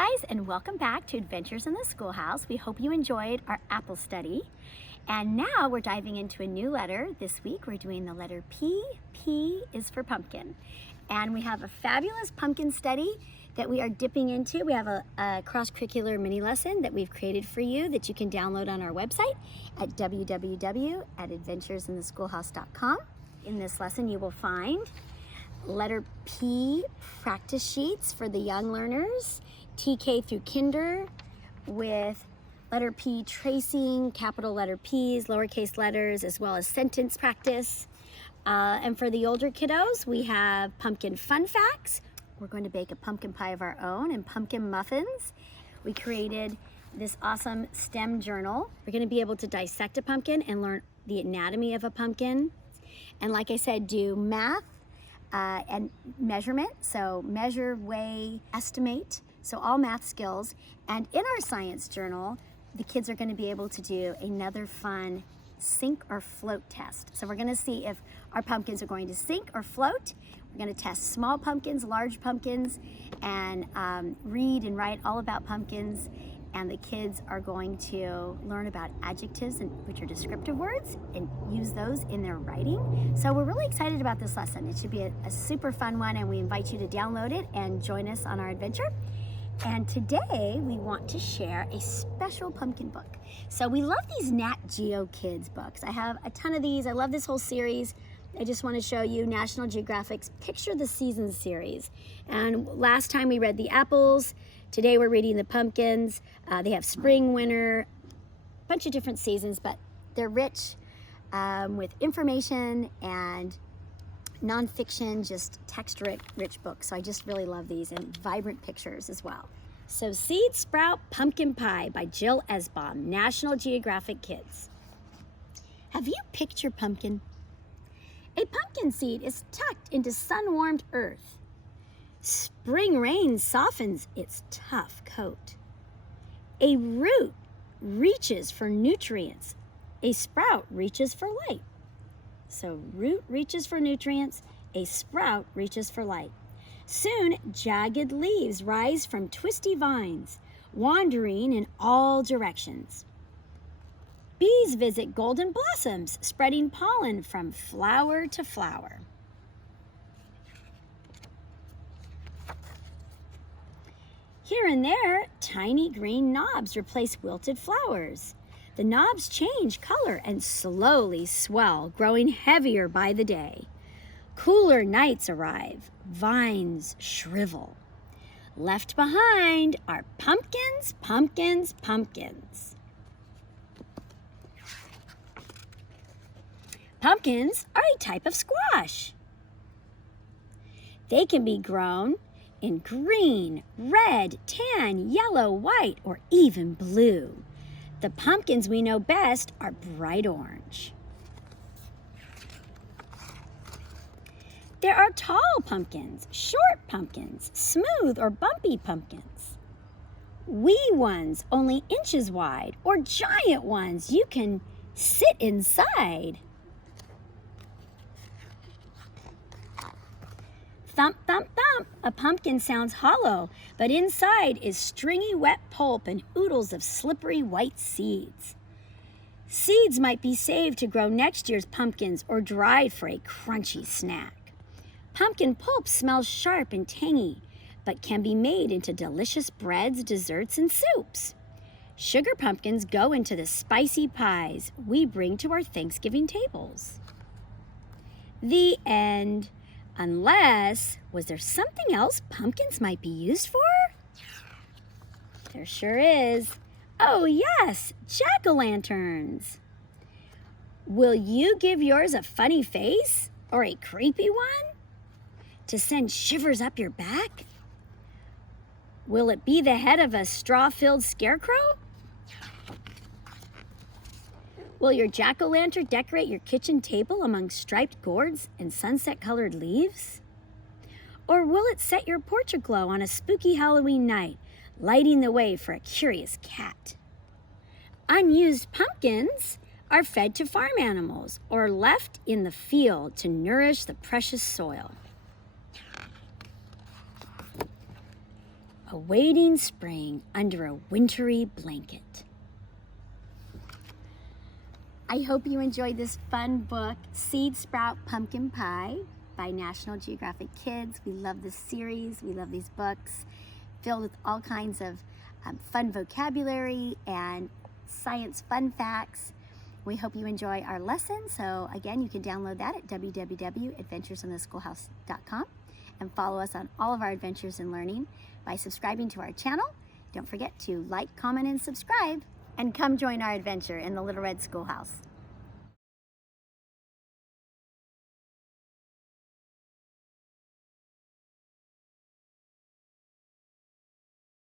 guys, and welcome back to Adventures in the Schoolhouse. We hope you enjoyed our apple study. And now we're diving into a new letter. This week we're doing the letter P. P is for pumpkin. And we have a fabulous pumpkin study that we are dipping into. We have a cross-curricular mini lesson that we've created for you that you can download on our website at www.adventuresintheschoolhouse.com. In this lesson you will find letter P practice sheets for the young learners, TK through Kinder, with letter P tracing, capital letter P's, lowercase letters, as well as sentence practice. And for the older kiddos, we have pumpkin fun facts. We're going to bake a pumpkin pie of our own and pumpkin muffins. We created this awesome STEM journal. We're going to be able to dissect a pumpkin and learn the anatomy of a pumpkin. And like I said, do math and measurement. So measure, weigh, estimate. So all math skills. And in our science journal, the kids are going to be able to do another fun sink or float test. So we're going to see if our pumpkins are going to sink or float. We're going to test small pumpkins, large pumpkins, and read and write all about pumpkins. And the kids are going to learn about adjectives, which are descriptive words, and use those in their writing. So we're really excited about this lesson. It should be a super fun one, and we invite you to download it and join us on our adventure. And today we want to share a special pumpkin book. So we love these Nat Geo Kids books. I have a ton of these. I love this whole series. I just want to show you National Geographic's Picture the Seasons series. And last time we read the apples. Today we're reading the pumpkins. They have spring, winter, a bunch of different seasons, but they're rich with information and nonfiction, just text-rich books. So I just really love these, and vibrant pictures as well. So Seed Sprout Pumpkin Pie by Jill Esbaum, National Geographic Kids. Have you picked your pumpkin? A pumpkin seed is tucked into sun-warmed earth. Spring rain softens its tough coat. A root reaches for nutrients. A sprout reaches for light. So root reaches for nutrients, a sprout reaches for light. Soon, jagged leaves rise from twisty vines, wandering in all directions. Bees visit golden blossoms, spreading pollen from flower to flower. Here and there, tiny green knobs replace wilted flowers. The knobs change color and slowly swell, growing heavier by the day. Cooler nights arrive, vines shrivel. Left behind are pumpkins, pumpkins, pumpkins. Pumpkins are a type of squash. They can be grown in green, red, tan, yellow, white, or even blue. The pumpkins we know best are bright orange. There are tall pumpkins, short pumpkins, smooth or bumpy pumpkins. Wee ones only inches wide, or giant ones you can sit inside. Thump, thump, thump, a pumpkin sounds hollow, but inside is stringy wet pulp and oodles of slippery white seeds. Seeds might be saved to grow next year's pumpkins or dried for a crunchy snack. Pumpkin pulp smells sharp and tangy, but can be made into delicious breads, desserts, and soups. Sugar pumpkins go into the spicy pies we bring to our Thanksgiving tables. The end. Unless, was there something else pumpkins might be used for? There sure is. Oh yes, jack-o'-lanterns. Will you give yours a funny face or a creepy one to send shivers up your back? Will it be the head of a straw-filled scarecrow? Will your jack-o'-lantern decorate your kitchen table among striped gourds and sunset-colored leaves? Or will it set your porch aglow on a spooky Halloween night, lighting the way for a curious cat? Unused pumpkins are fed to farm animals or left in the field to nourish the precious soil. awaiting spring under a wintry blanket. I hope you enjoyed this fun book, Seed Sprout Pumpkin Pie by National Geographic Kids. We love this series. We love these books filled with all kinds of fun vocabulary and science fun facts. We hope you enjoy our lesson. So again, you can download that at www.adventuresintheschoolhouse.com and follow us on all of our adventures in learning by subscribing to our channel. Don't forget to like, comment, and subscribe, and come join our adventure in the Little Red Schoolhouse.